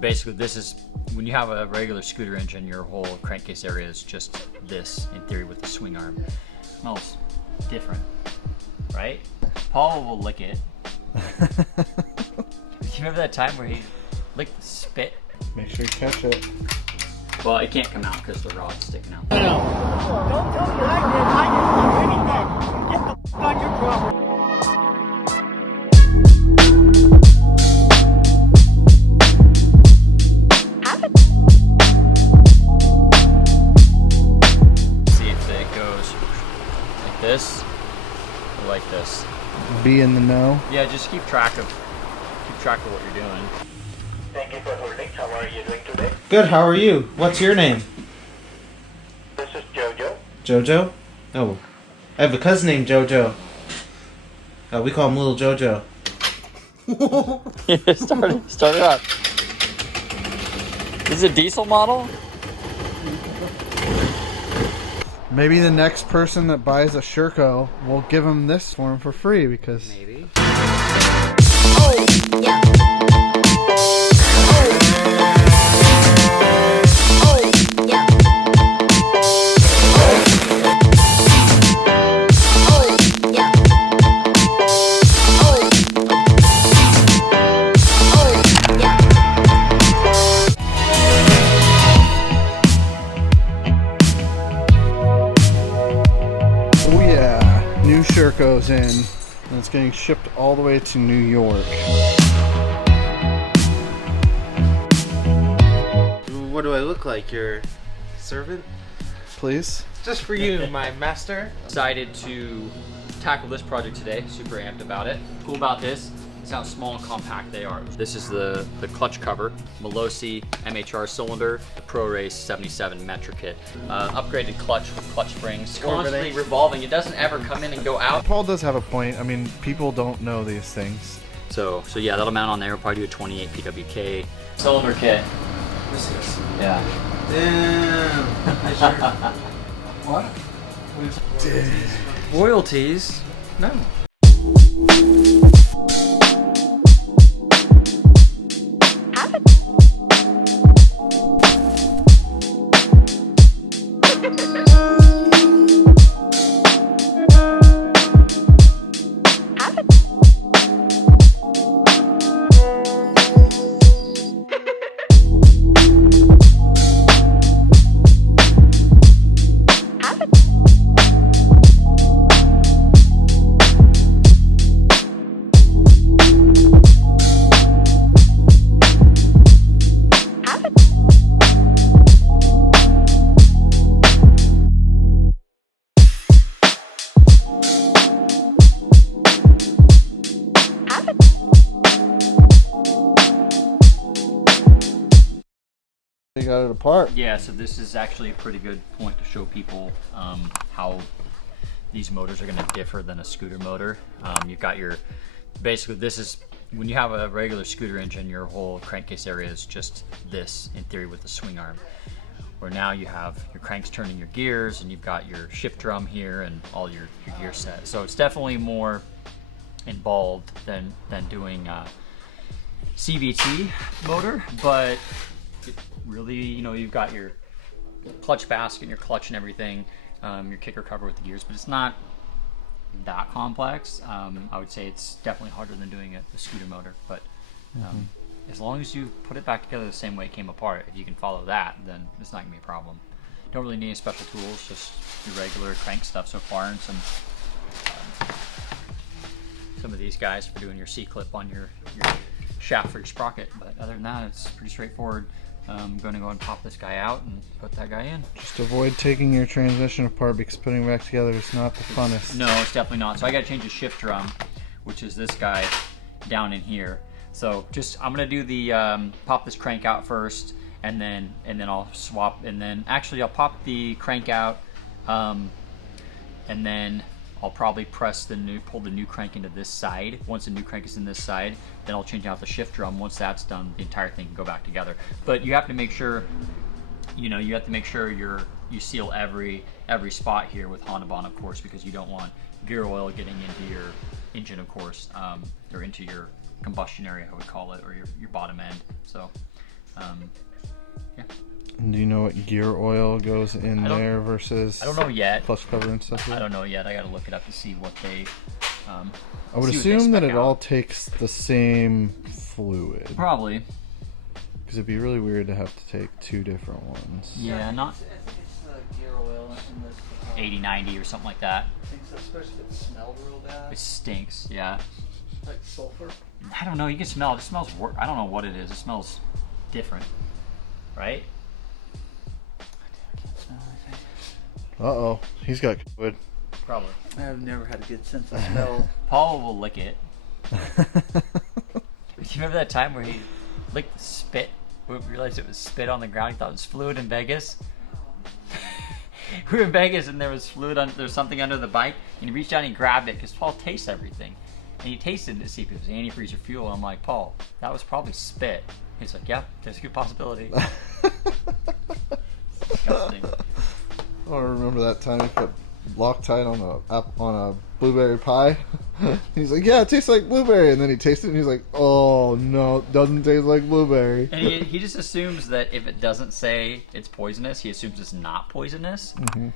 Basically, this is when you have a regular scooter engine, your whole crankcase area is just this, in theory, with the swing arm. It smells different, right? Paul will lick it. You remember that time where he licked the spit? Make sure you catch it. Well, it can't come out because the rod's sticking out. No. Don't tell me I did. Get the f on your property. See if it goes like this or like this. Be in the know. Yeah, just keep track of what you're doing. Thank you for holding. How are you doing today? Good, how are you? What's your name? This is Jojo. Jojo? Oh, I have a cousin named Jojo. We call him Little Jojo. Start it up. This is a diesel model? Maybe the next person that buys a Sherco will give him this for him for free because... Maybe. Oh, yeah. Sherco's in, and it's getting shipped all the way to New York. What do I look like? Your servant? Please? Just for you, my master. Decided to tackle this project today. Super amped about it. Cool about this is how small and compact they are. This is the clutch cover, Melosi MHR cylinder, the Pro Race 77 Metra kit. Upgraded clutch with clutch springs, constantly revolving. It doesn't ever come in and go out. Paul does have a point. I mean, people don't know these things. So yeah, that'll mount on there. We'll probably do a 28 PWK cylinder kit. Yeah. Damn. What? Royalties? No. They got it apart. Yeah, so this is actually a pretty good point to show people how these motors are going to differ than a scooter motor. You've got your, basically this is, when you have a regular scooter engine, your whole crankcase area is just this, in theory, with the swing arm. Where now you have your cranks turning your gears, and you've got your shift drum here and all your gear set. So it's definitely more involved than doing a CVT motor, but it really, you know, you've got your clutch basket and your clutch and everything, your kicker cover with the gears, but it's not that complex. I would say it's definitely harder than doing a scooter motor, but as long as you put it back together the same way it came apart, if you can follow that, then it's not gonna be a problem. Don't really need any special tools, just your regular crank stuff so far, and some of these guys for doing your C-clip on your shaft for your sprocket. But other than that, it's pretty straightforward. I'm going to go and pop this guy out and put that guy in. Just avoid taking your transmission apart because putting it back together is not the funnest. No, it's definitely not. So I got to change the shift drum, which is this guy down in here. So just, I'm going to do the pop this crank out first, and then I'll swap, and then actually I'll pop the crank out, and then I'll probably pull the new crank into this side. Once the new crank is in this side, then I'll change out the shift drum. Once that's done, the entire thing can go back together. But you have to make sure, you seal every spot here with Honda Bond, of course, because you don't want gear oil getting into your engine, of course, or into your combustion area, I would call it, or your bottom end. So, yeah. Do you know what gear oil goes in there versus? I don't know yet. Clutch cover and stuff. I don't know yet. I got to look it up to see what they. I would assume that it all takes the same fluid. Probably. Because it'd be really weird to have to take two different ones. Yeah, not. I think it's gear oil in this. 80, 90 or something like that. I think so, especially if it smelled real bad. It stinks, yeah. Like sulfur. I don't know. You can smell it. It smells. I don't know what it is. It smells different, right? I can't smell anything. Uh-oh. He's got wood. Probably. I've never had a good sense of smell. Paul will lick it. Do you remember that time where he licked the spit? We realized it was spit on the ground. He thought it was fluid in Vegas. We were in Vegas and there was fluid. There was something under the bike, and he reached down and he grabbed it because Paul tastes everything, and he tasted it to see if it was antifreeze or fuel. And I'm like, Paul, that was probably spit. He's like, yeah, there's a good possibility. Disgusting. I remember that time he put Loctite on a blueberry pie. He's like, yeah, it tastes like blueberry, and then he tasted it and he's like, oh no, it doesn't taste like blueberry. And he just assumes that if it doesn't say it's poisonous, he assumes it's not poisonous. Mm-hmm.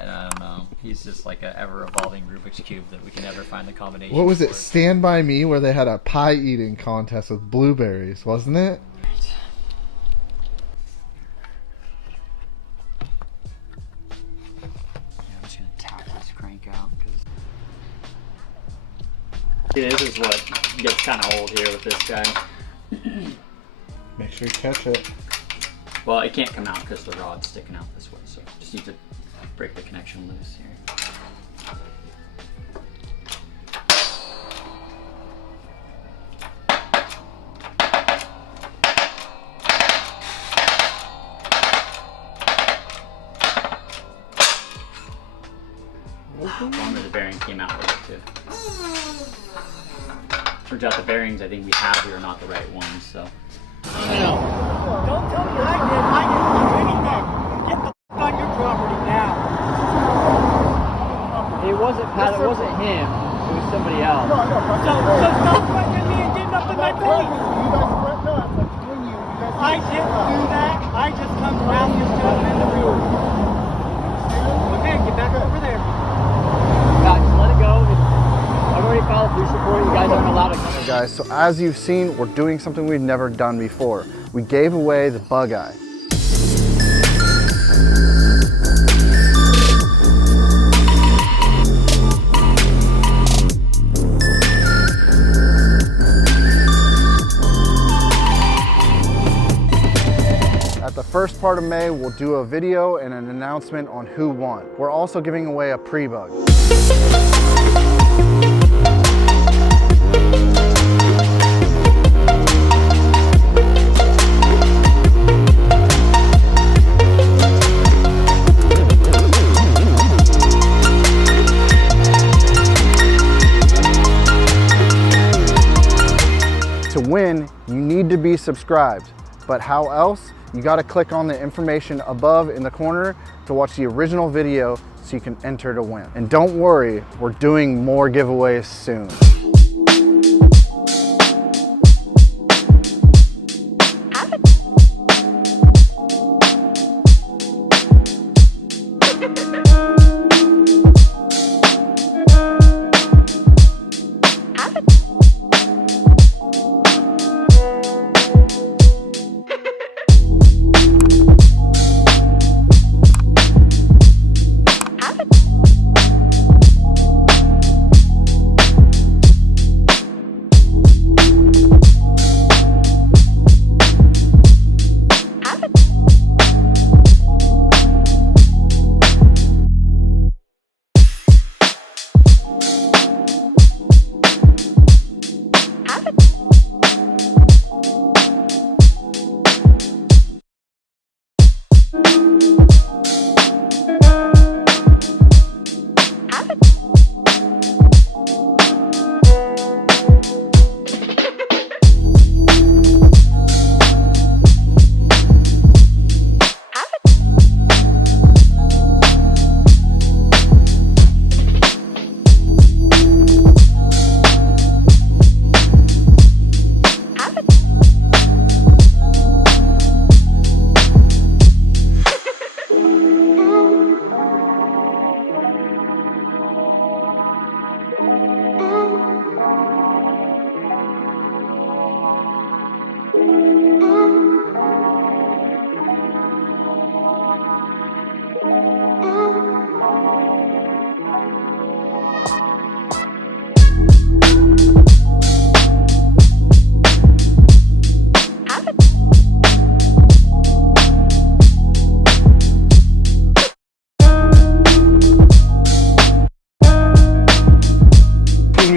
I don't know. He's just like an ever-evolving Rubik's Cube that we can never find the combination. What was it? for. Stand By Me, where they had a pie eating contest with blueberries, wasn't it? I'm just gonna tap this crank out because this is what gets kind of old here with this guy. Make sure you catch it. Well, it can't come out because the rod's sticking out this way, so just need to break the connection loose here. One of the bearing came out with it too. Turns out the bearings I think we have here are not the right ones, so. Don't tell me I did. I didn't do anything. Get the f on your property now. It wasn't Pat, it wasn't him. It was somebody else. So stop threatening me and getting up in my face. I didn't do that. I just come to ask this gentleman the rules. Okay, get back over there. Guys, let it go. I've already filed a police report. You guys aren't allowed to come. Hey guys, so as you've seen, we're doing something we've never done before. We gave away the bug eye. At the first part of May, we'll do a video and an announcement on who won. We're also giving away a pre-bug. To win, you need to be subscribed. But how else? You gotta click on the information above in the corner to watch the original video so you can enter to win. And don't worry, we're doing more giveaways soon.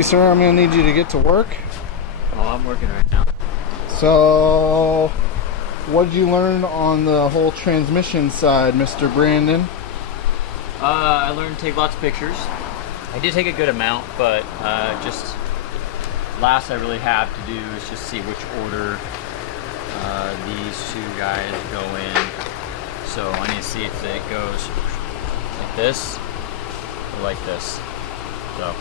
sir, I'm going to need you to get to work. Oh, I'm working right now. So, what did you learn on the whole transmission side, Mr. Brandon? I learned to take lots of pictures. I did take a good amount, but just last I really have to do is just see which order these two guys go in. So I need to see if it goes like this or like this. So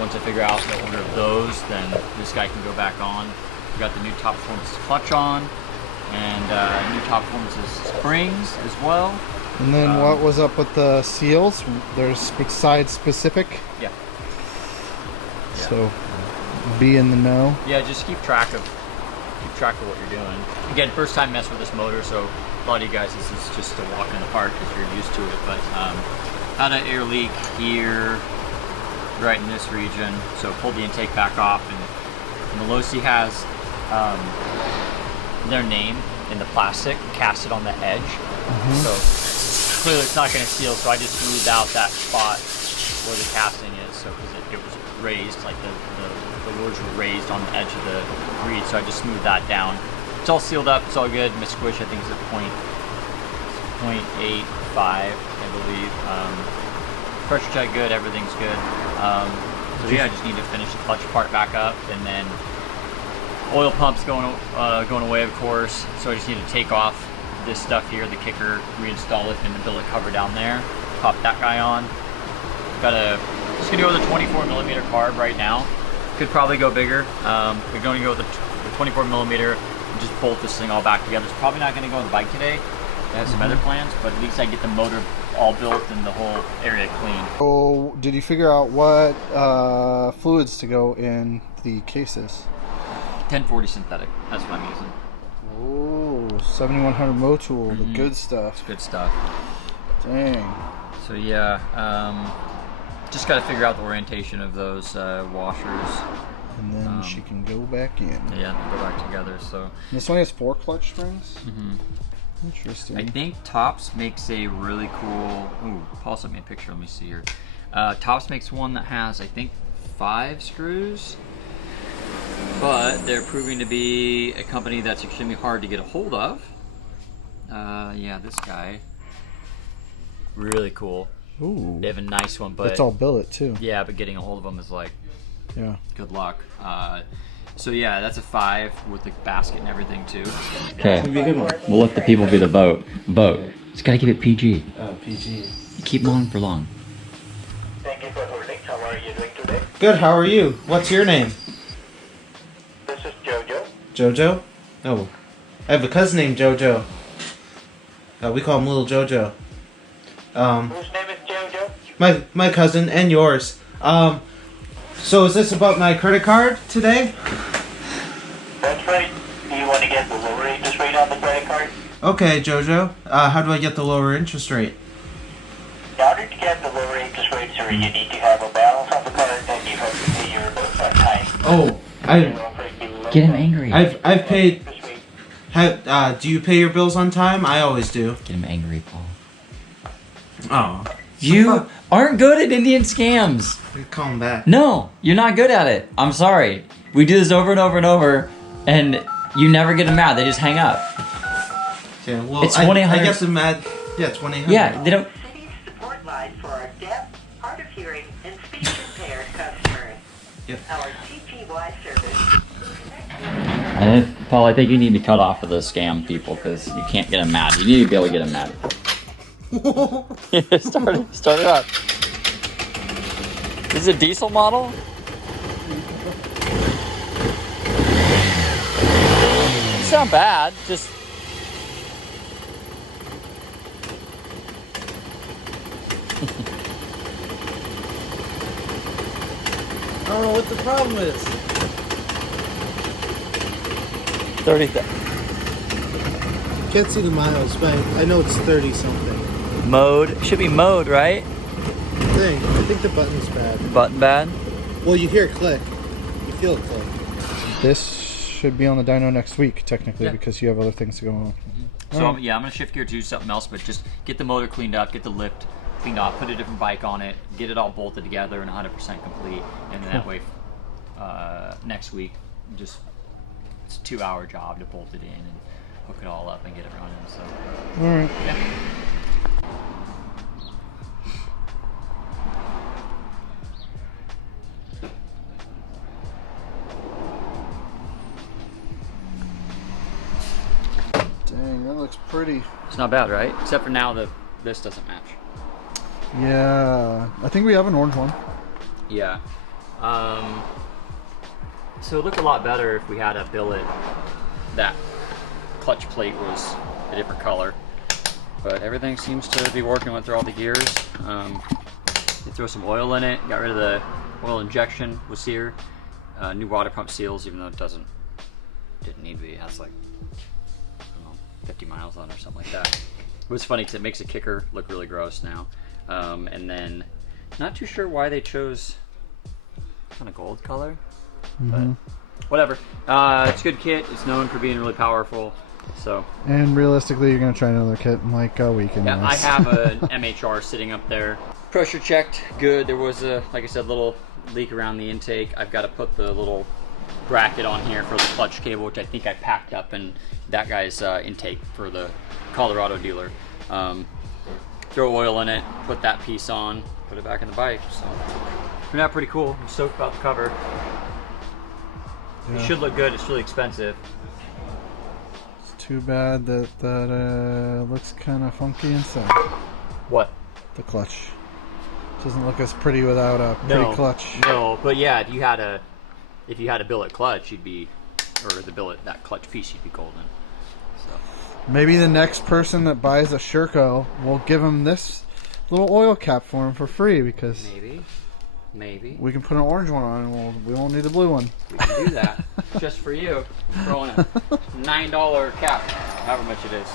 once I figure out the order of those, then this guy can go back on. We got the new top performance clutch on, and new top performance springs as well. And then what was up with the seals? They're side specific. Yeah. So be in the know. Yeah, just keep track of what you're doing. Again, first time mess with this motor, so a lot of you guys, this is just a walk in the park because you're used to it. But had an air leak here, right in this region. So pulled the intake back off, and Melosi has their name in the plastic casted on the edge. So clearly it's not going to seal, so I just smoothed out that spot where the casting is, so because it was raised, like the lures were raised on the edge of the reed, so I just smoothed that down. It's all sealed up, it's all good. My squish I think is at 0.85, I believe. Pressure check good, everything's good. So yeah, I just need to finish the clutch part back up, and then oil pump's going away, of course, so I just need to take off this stuff here, the kicker, reinstall it, and build a cover down there. Pop that guy on. Just gonna go with a 24mm carb right now. Could probably go bigger. We're going to go with the 24mm and just bolt this thing all back together. It's probably not going to go on the bike today. I have some other plans, but at least I get the motor all built and the whole area clean. So, did you figure out what fluids to go in the cases? 1040 synthetic. That's what I'm using. Oh, 7100 Motul, the good stuff. It's good stuff. Dang. So yeah, just got to figure out the orientation of those washers. And then she can go back in. Yeah, go back together. So this one has 4 clutch springs? Interesting. I think Tops makes a really cool... Ooh, Paul sent me a picture. Let me see here. Tops makes one that has, I think, 5 screws. But they're proving to be a company that's extremely hard to get a hold of. Yeah, this guy. Really cool. Ooh. They have a nice one, but... It's all billet, too. Yeah, but getting a hold of them is like... Yeah. Good luck. So yeah, that's a 5 with the basket and everything too. Okay, we'll let the people be the vote. Just gotta keep it PG. Oh, PG. Keep them on for long. Thank you for holding. How are you doing today? Good, how are you? What's your name? This is Jojo. Jojo? Oh, I have a cousin named Jojo. We call him Little Jojo. Whose name is Jojo? My cousin and yours. So is this about my credit card today? That's right. Do you want to get the lower interest rate on the credit card? Okay, Jojo. How do I get the lower interest rate? In order to get the lower interest rate, sir, you need to have a balance on the card and you have to pay your bills on time. Oh, Get him angry. I've paid. Do you pay your bills on time? I always do. Get him angry, Paul. Oh. You aren't good at Indian scams. Call him back. No, you're not good at it. I'm sorry. We do this over and over and over, and you never get them mad. They just hang up. Yeah, well, It's 1-800. I guess I'm mad. Yeah, it's 1-800. Yeah, they don't. City's support line for our deaf, hard of hearing, and speech impaired customers. Yep. Our TTY service. Paul, I think you need to cut off of the scam people because you can't get them mad. You need to be able to get them mad. Start it up. This is a diesel model? It's not bad, just... I don't know what the problem is. 30. Can't see the miles, but I know it's 30 something. Mode. Should be mode, right? I think the button's bad. Button bad? Well, you hear it click. You feel it click. This should be on the dyno next week, technically, Yeah. because you have other things to go on. So yeah, I'm gonna shift gear to something else, but just get the motor cleaned up, get the lift cleaned off, put a different bike on it, get it all bolted together and 100% complete, and then that way next week just it's a 2-hour job to bolt it in and hook it all up and get it running. So All right. yeah. Dang, that looks pretty. It's not bad, right? Except for now this doesn't match. Yeah, I think we have an orange one. Yeah. So it looked a lot better if we had a billet that clutch plate was a different color. But everything seems to be working with all the gears. You throw some oil in it, got rid of the oil injection was here. New water pump seals, even though it didn't need to be. It has like, I don't know, 50 miles on it or something like that. It was funny because it makes a kicker look really gross now. And then, not too sure why they chose kind of gold color, but whatever. It's a good kit. It's known for being really powerful. So. And realistically, you're gonna try another kit in like a week. Yeah, I have an MHR sitting up there. Pressure checked, good. There was a, like I said, little leak around the intake. I've got to put the little bracket on here for the clutch cable, which I think I packed up in that guy's intake for the Colorado dealer. Throw oil in it, put that piece on, put it back in the bike. So turned out pretty cool. I'm stoked about the cover. Yeah. It should look good. It's really expensive. It's too bad that looks kind of funky inside. What? The clutch doesn't look as pretty without a pretty clutch. No, but yeah, if you had a billet clutch, you'd be, or the billet, that clutch piece, you'd be golden. So. Maybe the next person that buys a Sherco will give him this little oil cap for him for free, because maybe we can put an orange one on and we won't need the blue one. We can do that just for you. Throwing a $9 cap, however much it is.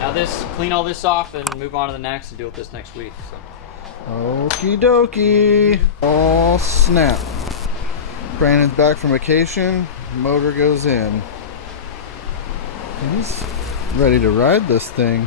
Now clean all this off and move on to the next and deal with this next week. So. Okie dokie. Oh snap. Brandon's back from vacation. Motor goes in. He's ready to ride this thing.